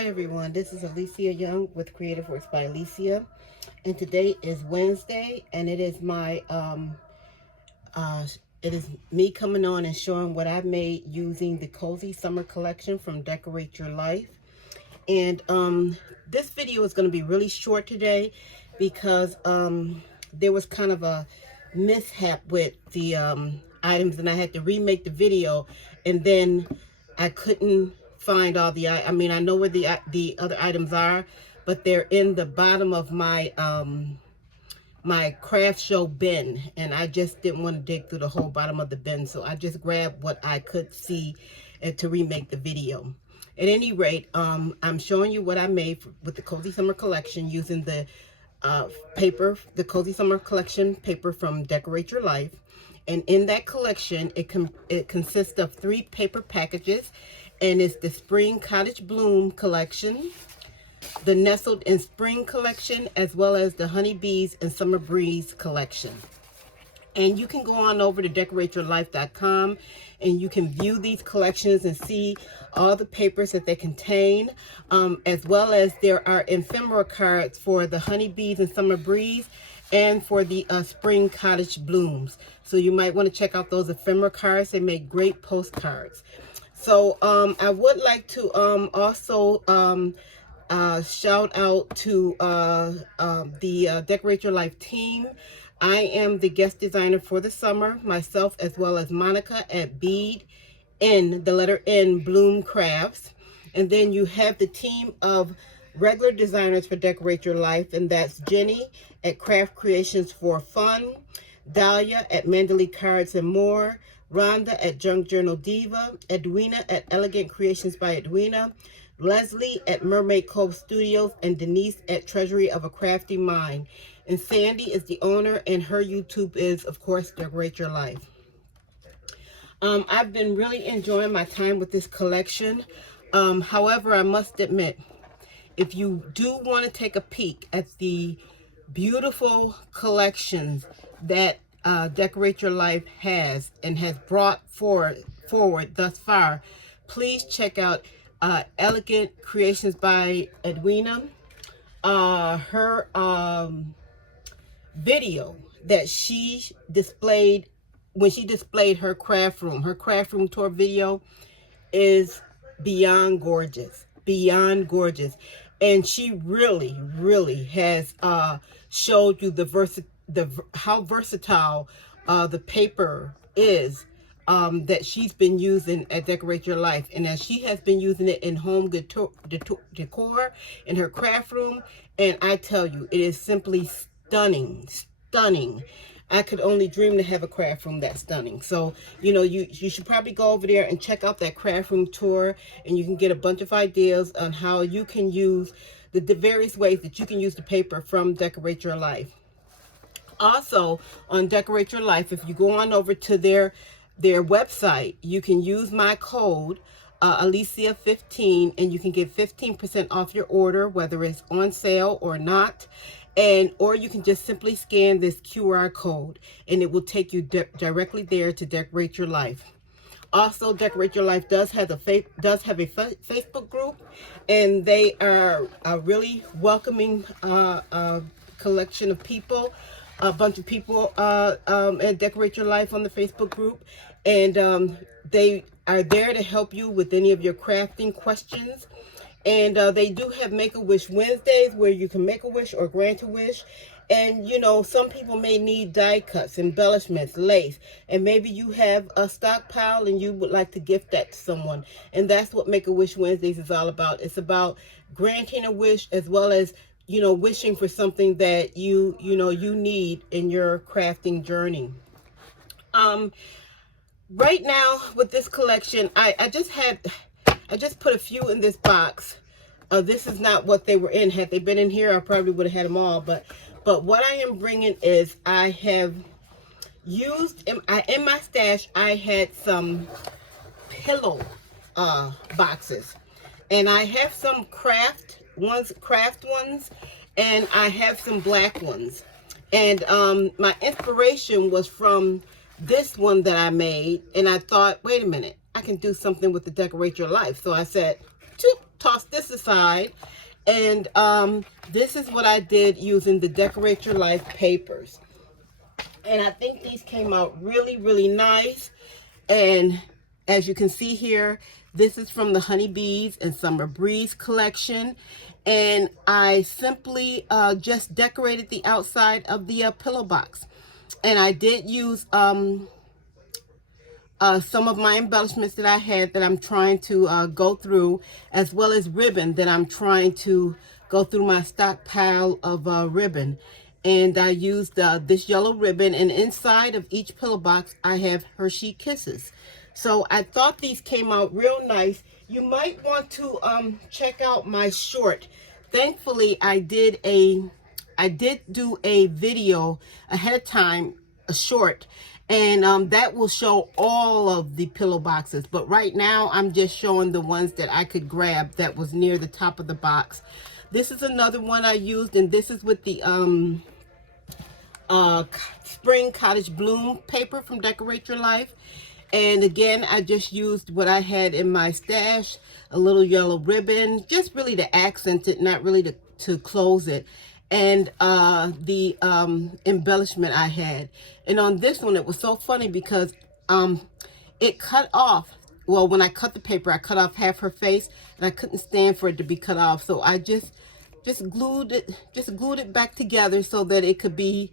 Hi everyone, this is Alicia Young with Creative Works by Alicia, and today is Wednesday, and it is my it is me coming on and showing what I've made using the Cozy Summer Collection from Decorate Your Life. And this video is going to be really short today because there was kind of a mishap with the items, and I had to remake the video, and then I couldn't find all the, I mean, I know where the other items are, but they're in the bottom of my my craft show bin, and I just didn't want to dig through the whole bottom of the bin, so I just grabbed what I could see to remake the video. At any rate, I'm showing you what I made with the Cozy Summer Collection using the paper, the Cozy Summer Collection paper from Decorate Your Life. And in that collection, it consists of 3 paper packages, and it's the Spring Cottage Bloom collection, the Nestled in Spring collection, as well as the Honeybees and Summer Breeze collection. And you can go on over to decorateyourlife.com and you can view these collections and see all the papers that they contain, as well as there are ephemera cards for the Honeybees and Summer Breeze and for the Spring Cottage Blooms. So you might want to check out those ephemera cards. They make great postcards. So I would like to also shout out to the Decorate Your Life team. I am the guest designer for the summer, myself as well as Monica at BeadnBloomCrafts. And then you have the team of regular designers for Decorate Your Life, and that's Jenni at Craft Creations for Fun, Dalia at Mandalee Cards and More, Rhonda at Junk Journal Diva, Edwina at Elegant Creations by Edwina, Leslie at Mermaid Cove Studios, and Denise at Treasury of a Crafty Mind. And Sandi is the owner, and her YouTube is, of course, Decorate Your Life. I've been really enjoying my time with this collection. However, I must admit, if you do want to take a peek at the beautiful collections that Decorate Your Life has and has brought forward thus far, please check out Elegant Creations by Edwina. Her video that she displayed when she displayed her craft room tour video is beyond gorgeous, and she really has showed you how versatile the paper is that she's been using at Decorate Your Life, and as she has been using it in home decor in her craft room, and I tell you, it is simply stunning. I could only dream to have a craft room that stunning. So, you know, you should probably go over there and check out that craft room tour, and you can get a bunch of ideas on how you can use the various ways that you can use the paper from Decorate Your Life. Also, on Decorate Your Life, if you go on over to their website, you can use my code Alicia15, and you can get 15% off your order, whether it's on sale or not. Or you can just simply scan this QR code, and it will take you directly there to Decorate Your Life. Also, Decorate Your Life does have a Facebook group, and they are a really welcoming collection of people, a bunch of people at Decorate Your Life on the Facebook group, and they are there to help you with any of your crafting questions. And they do have Make-A-Wish Wednesdays where you can make a wish or grant a wish. And, you know, some people may need die cuts, embellishments, lace, and maybe you have a stockpile and you would like to gift that to someone. And that's what Make-A-Wish Wednesdays is all about. It's about granting a wish, as well as, you know, wishing for something that you need in your crafting journey. Right now with this collection, I just put a few in this box. This is not what they were in. Had they been in here, I probably would have had them all. But what I am bringing is, I have used, in my stash, I had some pillow boxes. And I have some craft ones, and I have some black ones. And my inspiration was from this one that I made. And I thought, wait a minute, I can do something with the Decorate Your Life. So I said, toss this aside. And this is what I did using the Decorate Your Life papers. And I think these came out really, really nice. And as you can see here, this is from the Honeybees and Summer Breeze collection. And I simply just decorated the outside of the pillow box. And I did use some of my embellishments that I had that I'm trying to go through, as well as ribbon that I'm trying to go through my stockpile of ribbon. And I used this yellow ribbon, and inside of each pillow box I have Hershey Kisses. So I thought these came out real nice. You might want to check out my short. Thankfully, I did do a video ahead of time, a short, and that will show all of the pillow boxes. But right now, I'm just showing the ones that I could grab that was near the top of the box. This is another one I used, and this is with the Spring Cottage Bloom paper from Decorate Your Life. And again, I just used what I had in my stash, a little yellow ribbon, just really to accent it, not really to close it. And the embellishment I had. And on this one, it was so funny because it cut off. Well, when I cut the paper, I cut off half her face, and I couldn't stand for it to be cut off. So I just glued it back together so that it could be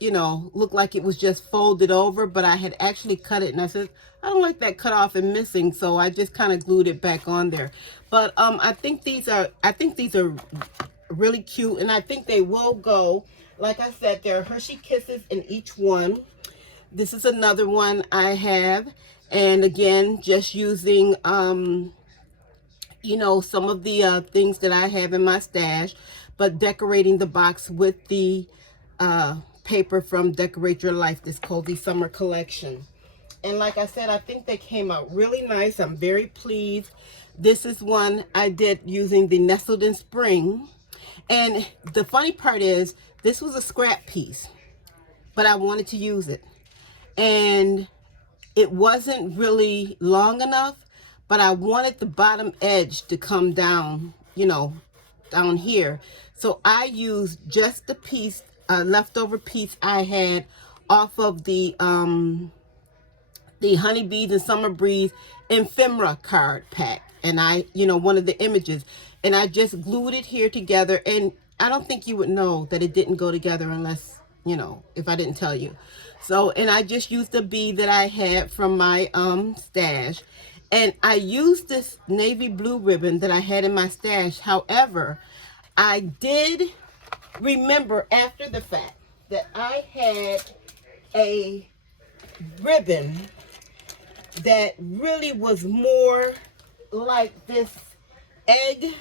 you know, look like it was just folded over, but I had actually cut it, and I said, I don't like that cut off and missing, so I just kind of glued it back on there. But I think these are really cute, and I think they will go. Like I said, there are Hershey Kisses in each one. This is another one I have, and again, just using you know, some of the things that I have in my stash, but decorating the box with the paper from Decorate Your Life, this Cozy Summer collection. And like I said, I think they came out really nice. I'm very pleased. This is one I did using the Nestled in Spring. And the funny part is, this was a scrap piece, but I wanted to use it. And it wasn't really long enough, but I wanted the bottom edge to come down, you know, down here. So I used just the piece, leftover piece I had off of the Honeybees and Summer Breeze ephemera card pack, and you know, one of the images, and I just glued it here together. And I don't think you would know that it didn't go together unless, you know, if I didn't tell you. So, and I just used the bead that I had from my stash, and I used this navy blue ribbon that I had in my stash. However, I did remember after the fact that I had a ribbon that really was more like this egg,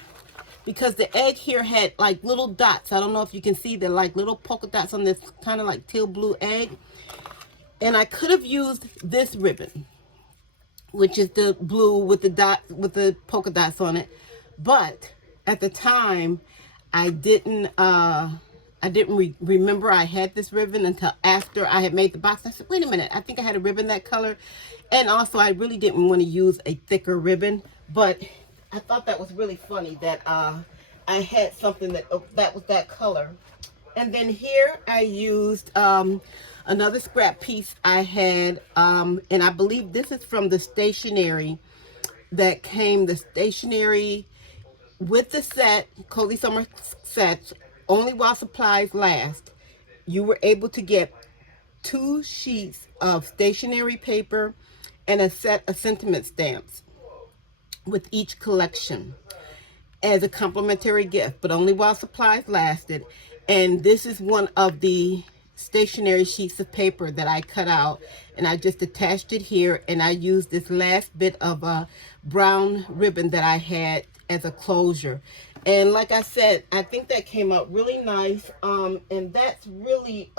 because the egg here had like little dots. I don't know if you can see the like little polka dots on this kind of like teal blue egg. And I could have used this ribbon, which is the blue with the dot, with the polka dots on it. But at the time, I didn't remember I had this ribbon until after I had made the box. I said, wait a minute, I think I had a ribbon that color. And also, I really didn't want to use a thicker ribbon, but I thought that was really funny that I had something that was that color. And then here I used another scrap piece I had, and I believe this is from the stationery that came, the stationery with the set, Cozy Summer sets, only while supplies last. You were able to get 2 sheets of stationery paper and a set of sentiment stamps with each collection as a complimentary gift, but only while supplies lasted. And this is one of the stationery sheets of paper that I cut out, and I just attached it here, and I used this last bit of a brown ribbon that I had as a closure. And like I said, I think that came out really nice. And that's really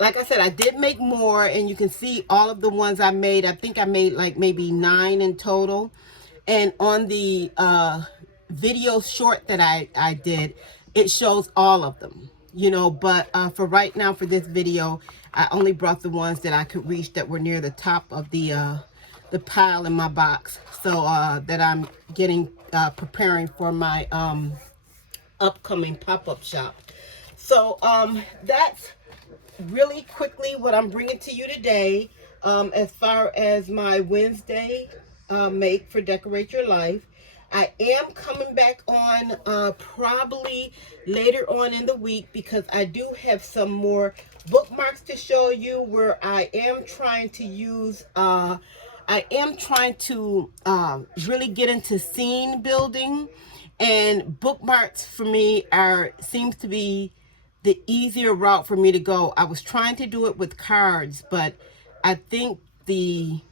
like I said, I did make more, and you can see all of the ones I made. I think I made like maybe 9 in total. And on the video short that I did, it shows all of them, you know. But for right now, for this video, I only brought the ones that I could reach that were near the top of the pile in my box, so that I'm getting preparing for my upcoming pop-up shop. So that's really quickly what I'm bringing to you today, as far as my Wednesday make for Decorate Your Life. I am coming back on probably later on in the week, because I do have some more bookmarks to show you, where I am trying to use really get into scene building, and bookmarks for me seems to be the easier route for me to go. I was trying to do it with cards, but I think the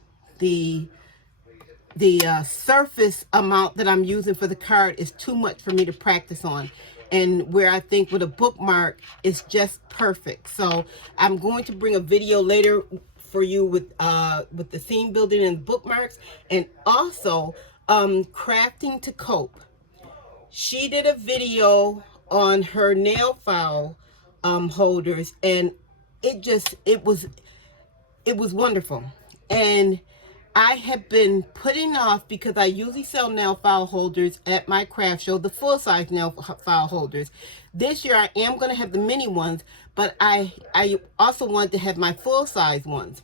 surface amount that I'm using for the card is too much for me to practice on, and where I think with a bookmark it's just perfect. So I'm going to bring a video later for you with the theme building and bookmarks, and also crafting to cope. She did a video on her nail file holders, and it was wonderful. And I have been putting off, because I usually sell nail file holders at my craft show, the full-size nail file holders. This year I am going to have the mini ones, but I also want to have my full-size ones.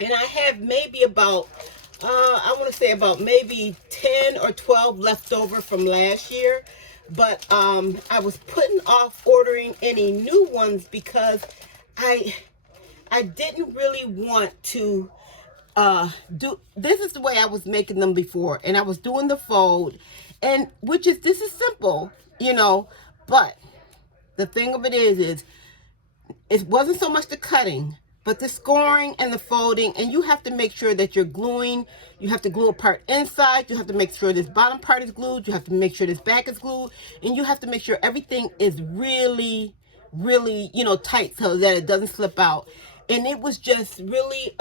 And I have maybe about, I want to say about maybe 10 or 12 left over from last year. But I was putting off ordering any new ones, because I didn't really want to this is the way I was making them before, and I was doing the fold, and this is simple, you know, but the thing of it is it wasn't so much the cutting, but the scoring and the folding. And you have to make sure that you're gluing. You have to glue a part inside. You have to make sure this bottom part is glued. You have to make sure this back is glued, and you have to make sure everything is really, really, you know, tight, so that it doesn't slip out. And it was just really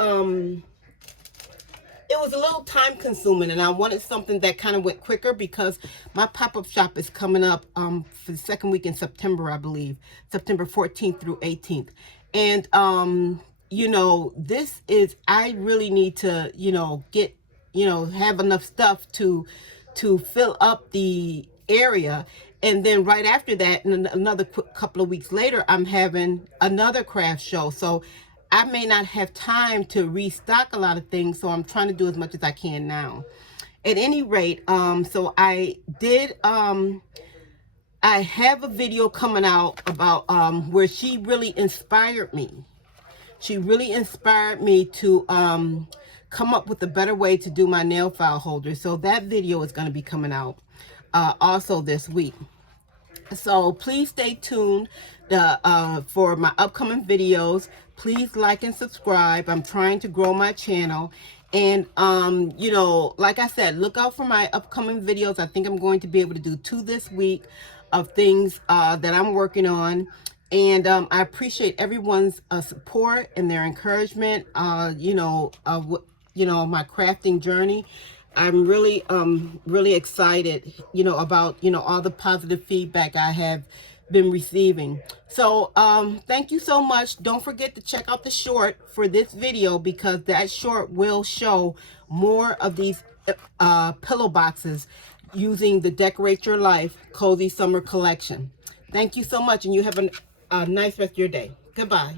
it was a little time consuming, and I wanted something that kind of went quicker, because my pop-up shop is coming up for the second week in September, I believe, September 14th through 18th. And you know, I really need to, you know, have enough stuff to fill up the area. And then right after that, and another couple of weeks later, I'm having another craft show. So I may not have time to restock a lot of things, so I'm trying to do as much as I can now. At any rate, so I have a video coming out about where she really inspired me. She really inspired me to come up with a better way to do my nail file holder. So that video is going to be coming out also this week. So please stay tuned for my upcoming videos. Please like and subscribe. I'm trying to grow my channel. And, you know, like I said, look out for my upcoming videos. I think I'm going to be able to do 2 this week of things that I'm working on. And I appreciate everyone's support and their encouragement, you know, my crafting journey. I'm really, really excited, you know, about, you know, all the positive feedback I have been receiving. So, thank you so much. Don't forget to check out the short for this video, because that short will show more of these pillow boxes using the Decorate Your Life Cozy Summer Collection. Thank you so much, and you have a nice rest of your day. Goodbye.